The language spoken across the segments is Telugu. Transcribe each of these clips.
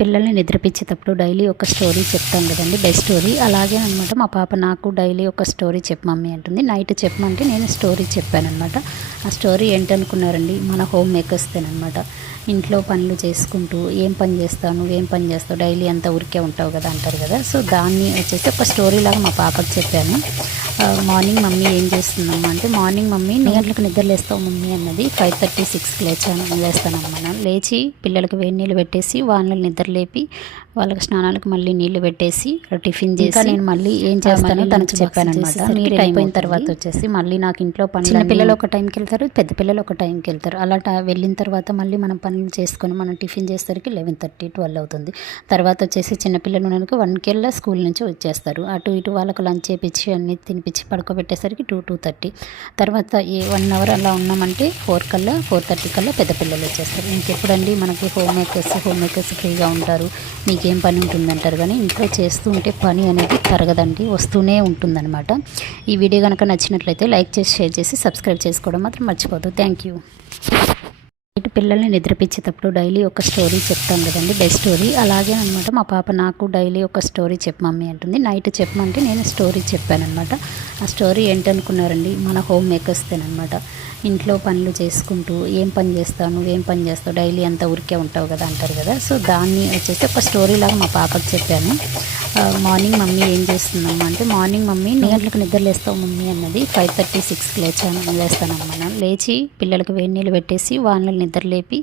పిల్లల్ని నిద్రపించేటప్పుడు డైలీ ఒక స్టోరీ చెప్తాం కదండి, బెస్ట్ స్టోరీ. అలాగే అనమాట మా పాప నాకు డైలీ ఒక స్టోరీ చెప్పు మమ్మీ అంటుంది. నైట్ చెప్పమంటే నేను స్టోరీ చెప్పానమాట. ఆ స్టోరీ ఏంటనుకున్నారండి, మన హోమ్ మేకర్స్తేనమాట. ఇంట్లో పనులు చేసుకుంటూ ఏం పని చేస్తావు, నువ్వేం పని చేస్తావు, డైలీ అంతా ఊరికే ఉంటావు కదా అంటారు కదా. సో దాన్ని వచ్చేసి ఒక స్టోరీ లాగా మా పాపకు చెప్పాను. మార్నింగ్ మమ్మీ ఏం చేస్తుందమ్మా అంటే, మార్నింగ్ మమ్మీ 9 గంటలకు నిద్రలేస్తావు మమ్మీ అన్నది. 5:30, 6కి లేస్తానమ్మా. లేచి పిల్లలకి వేడి నీళ్ళు పెట్టేసి వాళ్ళని నిద్ర లేపి వాళ్ళకి స్నానాలకు మళ్ళీ నీళ్లు పెట్టేసి టిఫిన్ చేసి నేను మళ్ళీ ఏం చేస్తానో తనకు చెప్పాను అనమాట. మీరు అయిపోయిన తర్వాత వచ్చేసి మళ్ళీ నాకు ఇంట్లో పనులు, చిన్న పిల్లలు ఒక టైంకి వెళ్తారు, పెద్ద పిల్లలు ఒక టైంకి వెళ్తారు. అలా వెళ్ళిన తర్వాత మళ్ళీ మనం పనులు చేసుకొని మనం టిఫిన్ చేసేసరికి 11:30, 12 అవుతుంది. తర్వాత వచ్చేసి చిన్నపిల్లలు మనకు 1కి స్కూల్ నుంచి వచ్చేస్తారు. అటు ఇటు వాళ్ళకు లంచ్ చేపించి అన్ని తినిపించి పడుకోబెట్టేసరికి 2, 2:30. తర్వాత 1 అవర్ అలా ఉన్నామంటే 4:30 కల్లా పెద్ద పిల్లలు వచ్చేస్తారు. ఇంకెప్పుడండి మనకి హోమ్ మేకర్స్ ఫ్రీగా ఉంటారు, మీకేం పని ఉంటుందంటారు. కానీ ఇంట్లో చేస్తూ ఉంటే పని అనేది తరగదండి, వస్తూనే ఉంటుందన్నమాట. ఈ వీడియో కనుక నచ్చినట్లయితే లైక్ చేసి, షేర్ చేసి, సబ్స్క్రైబ్ చేసుకోవడం మాత్రం మర్చిపోద్దు. Thank you. పిల్లల్ని నిద్రపించేటప్పుడు డైలీ ఒక స్టోరీ చెప్తాం కదండి, బెస్ట్ స్టోరీ. అలాగే అనమాట మా పాప నాకు డైలీ ఒక స్టోరీ చెప్పు మమ్మీ అంటుంది. నైట్ చెప్పమంటే నేను స్టోరీ చెప్పానమాట. ఆ స్టోరీ ఏంటనుకున్నారండి, మన హోమ్ మేకర్స్తేనమాట. ఇంట్లో పనులు చేసుకుంటూ ఏం పని చేస్తావు, నువ్వేం పని చేస్తావు, డైలీ అంతా ఊరికే ఉంటావు కదా అంటారు కదా. సో దాన్ని వచ్చేసి ఒక స్టోరీ లాగా మా పాపకు చెప్పాను. మార్నింగ్ మమ్మీ ఏం చేస్తుందమ్మా అంటే, మార్నింగ్ మమ్మీ 9 గంటలకు నిద్రలేస్తావు మమ్మీ అన్నది. 5:30, 6కి లేస్తానమ్మా. లేచి పిల్లలకి వేడి నీళ్ళు పెట్టేసి వాళ్ళని నిద్ర లేపి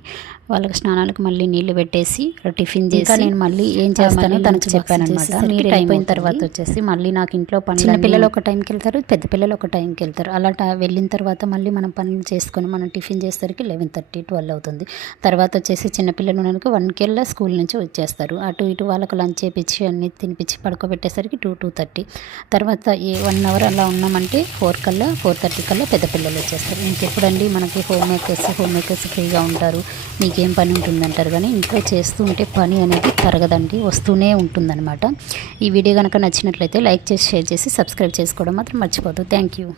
వాళ్ళకి స్నానాలకు మళ్ళీ నీళ్లు పెట్టేసి టిఫిన్ చేసి నేను మళ్ళీ ఏం చేస్తానో తనకు చెప్పాను అనమాట. మీరు అయిపోయిన తర్వాత వచ్చేసి మళ్ళీ నాకు ఇంట్లో పనులు, చిన్న పిల్లలు ఒక టైంకి వెళ్తారు, పెద్ద పిల్లలు ఒక టైంకి వెళ్తారు. అలా వెళ్ళిన తర్వాత మళ్ళీ మనం పనులు చేసుకొని మనం టిఫిన్ చేసేసరికి 11:30, 12 అవుతుంది. తర్వాత వచ్చేసి చిన్నపిల్లలు మనకు 1కి స్కూల్ నుంచి వచ్చేస్తారు. అటు ఇటు వాళ్ళకు లంచ్ చేపించి అన్ని తినిపించి పడుకోబెట్టేసరికి 2, 2:30. తర్వాత 1 అవర్ అలా ఉన్నామంటే 4:30 కల్లా పెద్ద పిల్లలు వచ్చేస్తారు. ఇంకెప్పుడండి మనకి హోమ్ మేకర్స్ ఫ్రీగా ఉంటారు, మీకేం పని ఉంటుందంటారు. కానీ ఇంట్లో చేస్తూ ఉంటే పని అనేది తరగదండి, వస్తూనే ఉంటుందన్నమాట. ఈ వీడియో కనుక నచ్చినట్లయితే లైక్ చేసి, షేర్ చేసి, సబ్స్క్రైబ్ చేసుకోవడం మాత్రం మర్చిపోద్దు. Thank you.